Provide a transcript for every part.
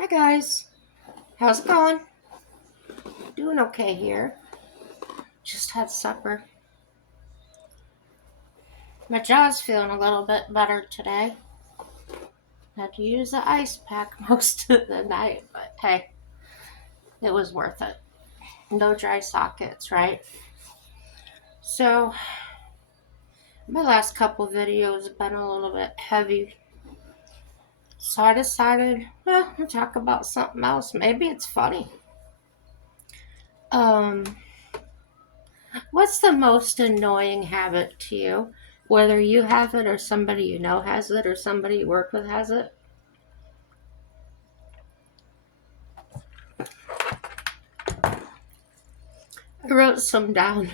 Hi guys, how's it going? Doing okay here. Just had supper. My jaw's feeling a little bit better today. Had to use the ice pack most of the night, but hey, it was worth it. No dry sockets, right? So, my last couple videos have been a little bit heavy. So I decided, well, I'll talk about something else. Maybe it's funny. Um, what's the most annoying habit to you? Whether you have it or somebody you know has it or somebody you work with has it? I wrote some down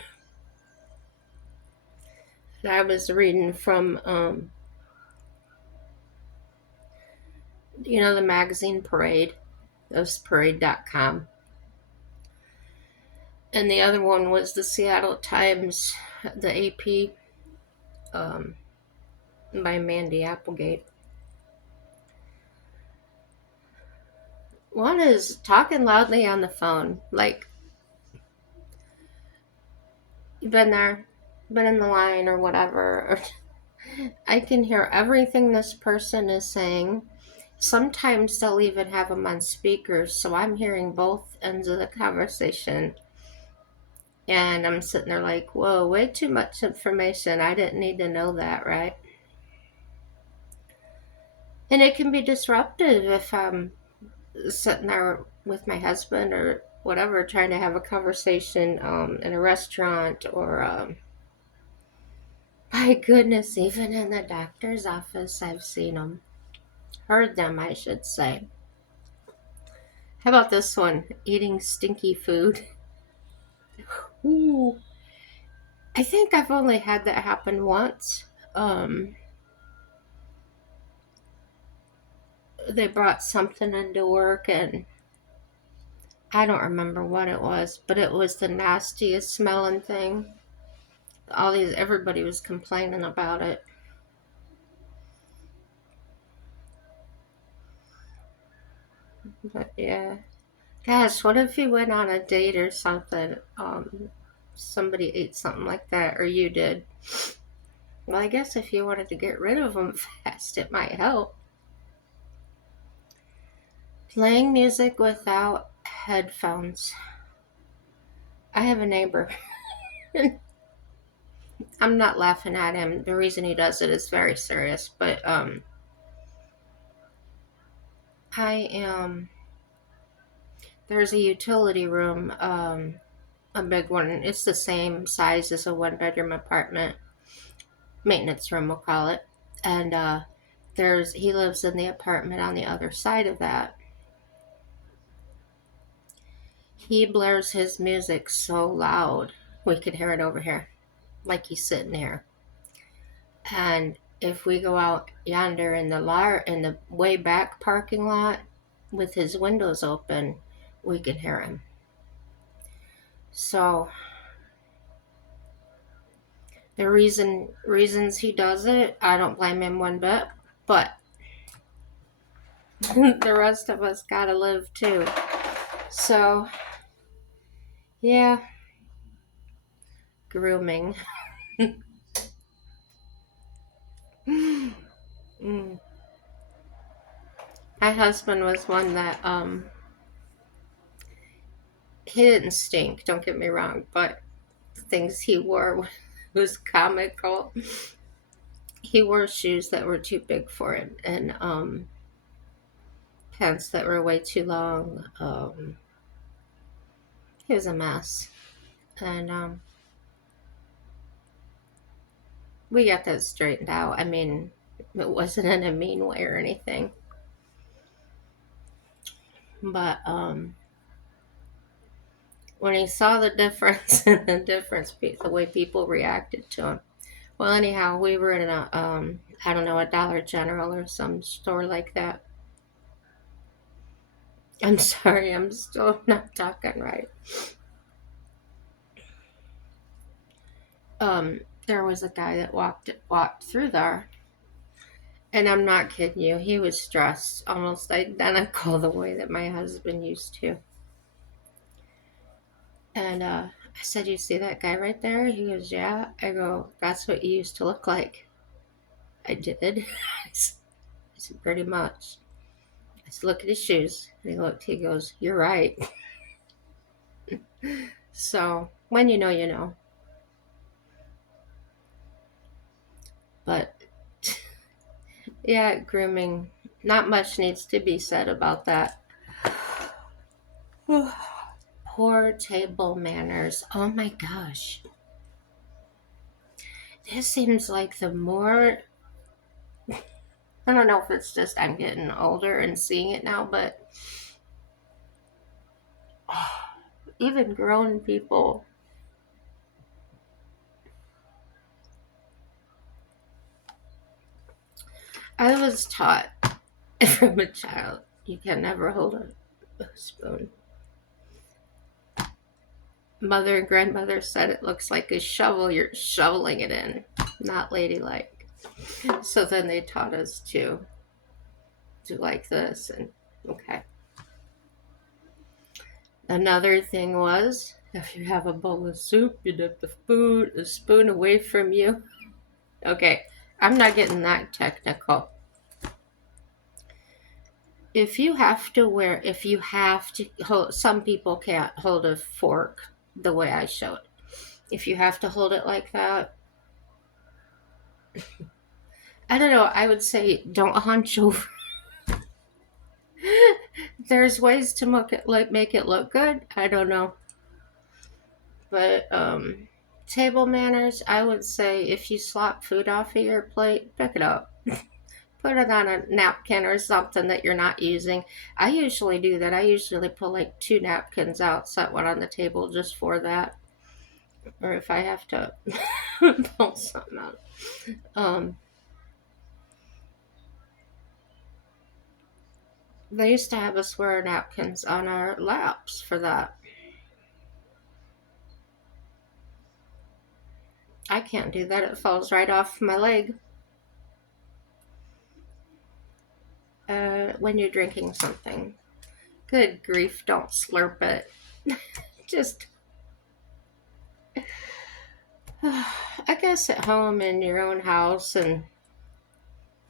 that I was reading from, the magazine Parade. It was parade.com. And the other one was the Seattle Times, the AP, um, by Mandy Applegate. One is talking loudly on the phone. Like, you've been there, been in the line or whatever. I can hear everything this person is saying. Sometimes they'll even have them on speakers, so I'm hearing both ends of the conversation. And I'm sitting there like, whoa, way too much information. I didn't need to know that, right? And it can be disruptive if I'm sitting there with my husband or whatever, trying to have a conversation in a restaurant or, my goodness, even in the doctor's office, I've seen them. Heard them, I should say. How about this one? Eating stinky food. Ooh. I think I've only had that happen once. They brought something into work and I don't remember what it was, but it was the nastiest smelling thing. Everybody was complaining about it. But yeah. Gosh, what if you went on a date or something? Somebody ate something like that, or you did. Well, I guess if you wanted to get rid of them fast, it might help. Playing music without headphones. I have a neighbor. I'm not laughing at him. The reason he does it is very serious, but I am. There's a utility room, a big one. It's the same size as a one-bedroom apartment, maintenance room we'll call it. And he lives in the apartment on the other side of that. He blares his music so loud we could hear it over here, like he's sitting there. And if we go out yonder in the way back parking lot with his windows open, we can hear him. So the reasons he does it, I don't blame him one bit, but the rest of us gotta live too. So yeah, grooming. Mm. My husband was one that he didn't stink, don't get me wrong, but the things he wore was comical. He wore shoes that were too big for him and pants that were way too long. He was a mess. And we got that straightened out. I mean, it wasn't in a mean way or anything. But when he saw the difference and the way people reacted to him. Well, anyhow, we were in I don't know, a Dollar General or some store like that. I'm sorry, I'm still not talking right. There was a guy that walked through there, And I'm not kidding you. He was dressed almost identical the way that my husband used to. And I said, "You see that guy right there?" He goes, "Yeah." I go, "That's what you used to look like." I did. I said, "Pretty much." I said, "Look at his shoes." And he looked, he goes, "You're right." So, when you know, you know. But, yeah, grooming, not much needs to be said about that. Poor table manners. Oh my gosh. This seems like the more, I don't know if it's just I'm getting older and seeing it now, but even grown people. I was taught from a child you can never hold a spoon. Mother and grandmother said it looks like a shovel, you're shoveling it in, not ladylike. So then they taught us to do like this, and okay. Another thing was, if you have a bowl of soup, you dip the spoon away from you. Okay, I'm not getting that technical. If you have to hold, some people can't hold a fork the way I showed. If you have to hold it like that, I don't know, I would say don't hunch over. There's ways to make it look good. I don't know. But table manners, I would say if you slop food off of your plate, pick it up. Put it on a napkin or something that you're not using. I usually do that. I usually pull like 2 napkins out, set one on the table just for that. Or if I have to pull something out. Um, they used to have us wear napkins on our laps for that. I can't do that. It falls right off my leg. When you're drinking something. Good grief, don't slurp it. Just, I guess at home in your own house, and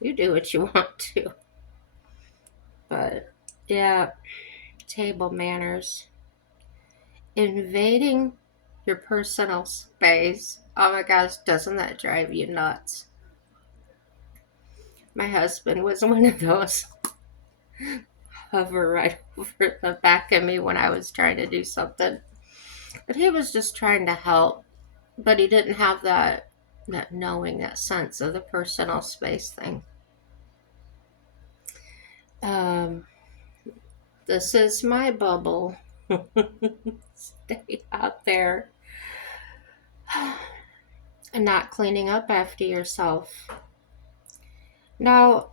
you do what you want to. But yeah, table manners. Invading your personal space. Oh my gosh, doesn't that drive you nuts? My husband was one of those. Hover right over the back of me when I was trying to do something. But he was just trying to help. But he didn't have that knowing, that sense of the personal space thing. Um, this is my bubble. Stay out there and not cleaning up after yourself. Now,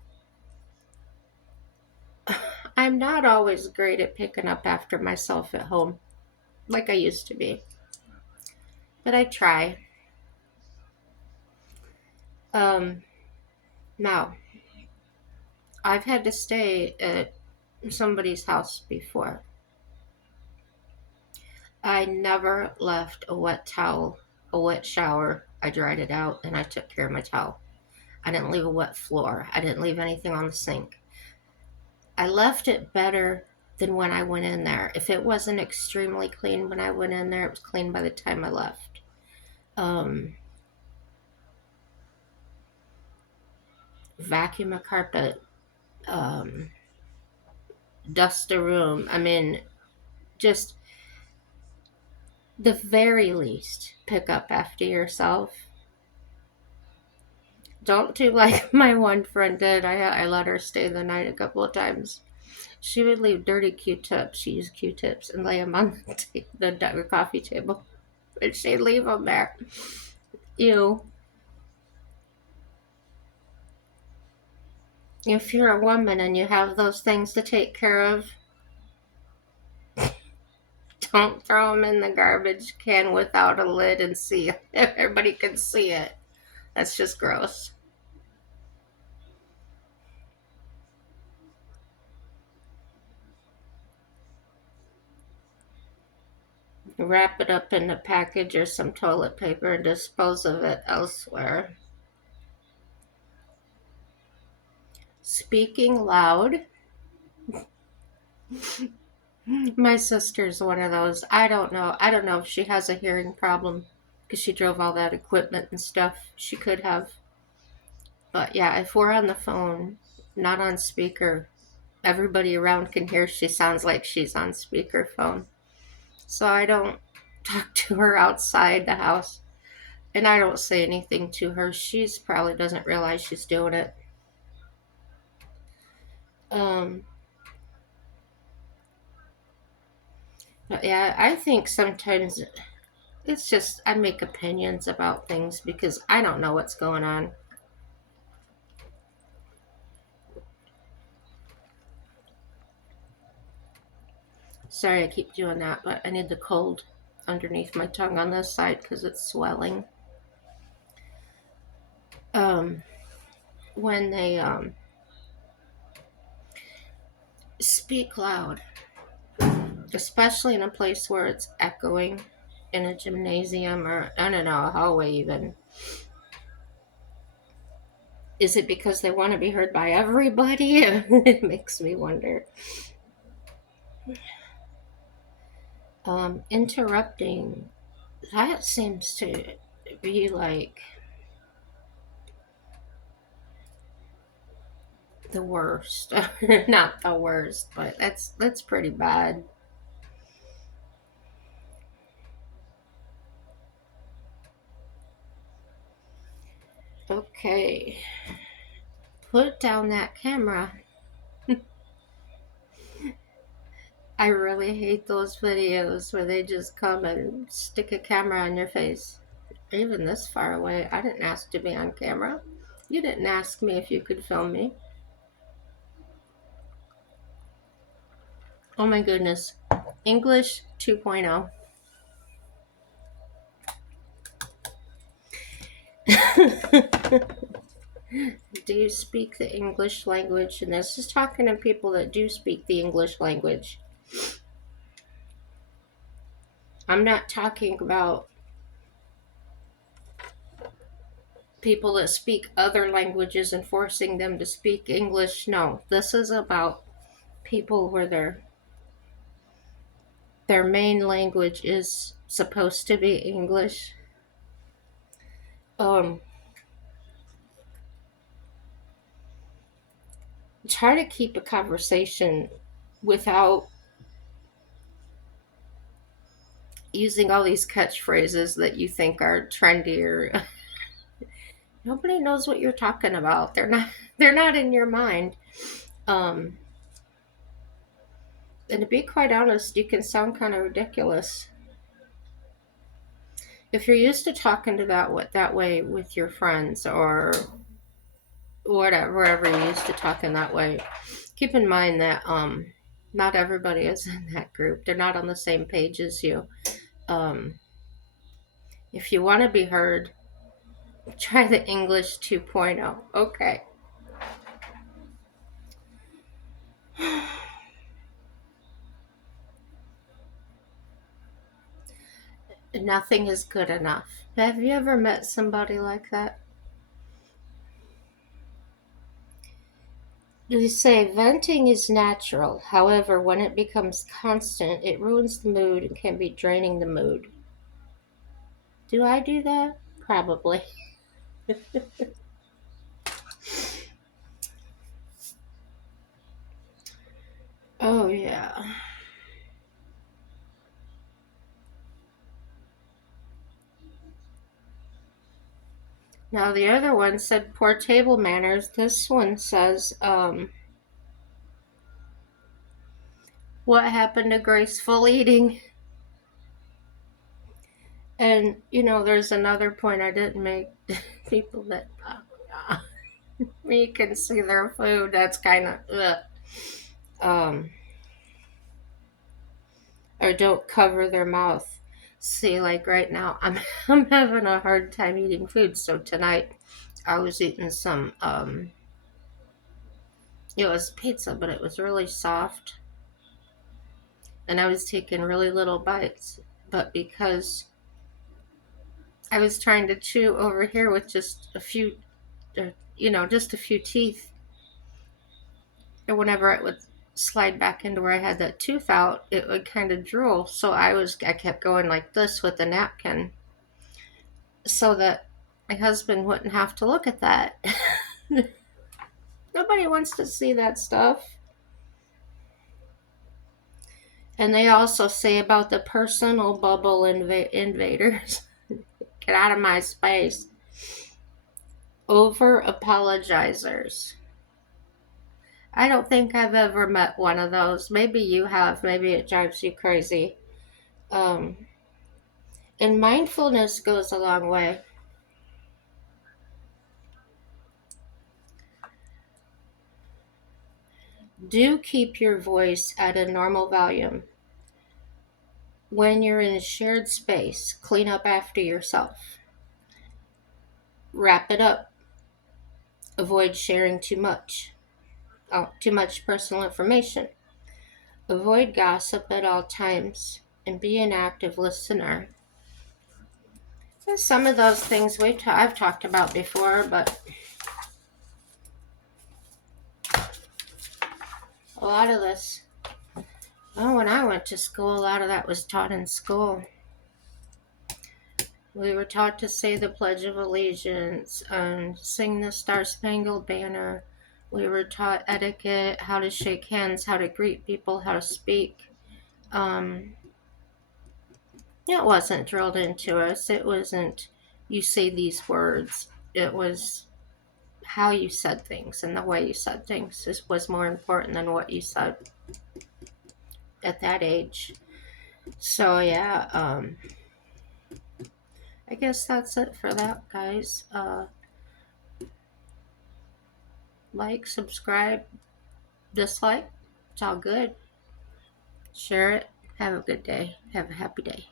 I'm not always great at picking up after myself at home like I used to be, but I try. Um, Now, I've had to stay at somebody's house before. I never left a wet towel, a wet shower. I dried it out and I took care of my towel. I didn't leave a wet floor. I didn't leave anything on the sink. I left it better than when I went in there. If it wasn't extremely clean when I went in there, it was clean by the time I left. Um, Vacuum a carpet, um, dust a room. I mean, just the very least, pick up after yourself. Don't do like my one friend did. I let her stay the night a couple of times. She would leave dirty Q-tips. She used Q-tips and lay them on the coffee table. And she'd leave them there. Ew. If you're a woman and you have those things to take care of, don't throw them in the garbage can without a lid and see if everybody can see it. That's just gross. wrap it up in a package or some toilet paper and dispose of it elsewhere. Speaking loud. My sister's one of those. I don't know. I don't know if she has a hearing problem because she drove all that equipment and stuff. She could have. But yeah, if we're on the phone, not on speaker, everybody around can hear she sounds like she's on speakerphone. So I don't talk to her outside the house. And I don't say anything to her. She's probably doesn't realize she's doing it. Um, but yeah, I think sometimes it's just I make opinions about things because I don't know what's going on. Sorry I keep doing that, but I need the cold underneath my tongue on this side because it's swelling. Um, when they speak loud, especially in a place where it's echoing, in a gymnasium or I don't know, a hallway even. Is it because they want to be heard by everybody? It makes me wonder. Interrupting, that seems to be like the worst. Not the worst, but that's pretty bad. Okay. Put down that camera. I really hate those videos where they just come and stick a camera on your face. Even this far away, I didn't ask to be on camera. You didn't ask me if you could film me. Oh my goodness. English 2.0. Do you speak the English language? And this is talking to people that do speak the English language. I'm not talking about people that speak other languages and forcing them to speak English. No, this is about people where their main language is supposed to be English. Um, Try to keep a conversation without using all these catchphrases that you think are trendy or nobody knows what you're talking about. They're not in your mind. Um, and to be quite honest, you can sound kind of ridiculous. If you're used to talking to that way with your friends or whatever, wherever you're used to talking that way, keep in mind that not everybody is in that group. They're not on the same page as you. Um, if you want to be heard, try the English 2.0. Okay. Nothing is good enough. Have you ever met somebody like that? You say venting is natural. However, when it becomes constant, it ruins the mood and can be draining the mood. Do I do that? Probably. Oh, yeah. Now, the other one said poor table manners. This one says, what happened to graceful eating? And, there's another point I didn't make. People that you can see their food, that's kind of, or don't cover their mouth. See, like right now, I'm having a hard time eating food. So tonight, I was eating some. It was pizza, but it was really soft, and I was taking really little bites. but because I was trying to chew over here with just a few, just a few teeth, and whenever it would slide back into where I had that tooth out, it would kind of drool. So I kept going like this with the napkin so that my husband wouldn't have to look at that. Nobody wants to see that stuff. And they also say about the personal bubble invaders. Get out of my space. Over apologizers. I don't think I've ever met one of those. Maybe you have. Maybe it drives you crazy. And mindfulness goes a long way. Do keep your voice at a normal volume. When you're in a shared space, clean up after yourself. Wrap it up. Avoid sharing too much. Too much personal information. Avoid gossip at all times and be an active listener. There's some of those things I've talked about before, but a lot of this, when I went to school, a lot of that was taught in school. We were taught to say the Pledge of Allegiance and sing the Star-Spangled Banner. We were taught etiquette, how to shake hands, how to greet people, how to speak. It wasn't drilled into us. It wasn't, you say these words. It was how you said things, and the way you said things was more important than what you said at that age. So yeah, I guess that's it for that, guys. Like, subscribe, dislike, it's all good. Share it. Have a good day. Have a happy day.